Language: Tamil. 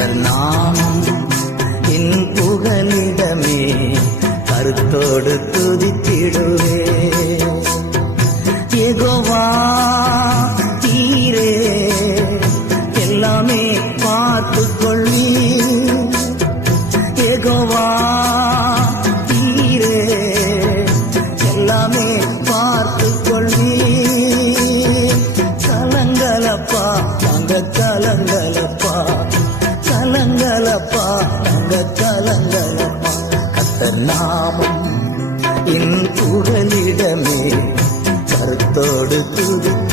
கர்த்தர் நாமம் என் புகலிடமே, கருத்தோடு துதித்திடுவே. யெகோவா நீரே எல்லாமே பார்த்துக் கொள்ளி. யெகோவா நீரே எல்லாமே பார்த்துக் கொள்ளி. கலங்கலப்பா அங்க கலங்கலப்பா, கலங்கலப்பா அங்க கலங்கலப்பா. கர்த்தர் நாமம் என் புகலிடமே, கருத்தோடு துதி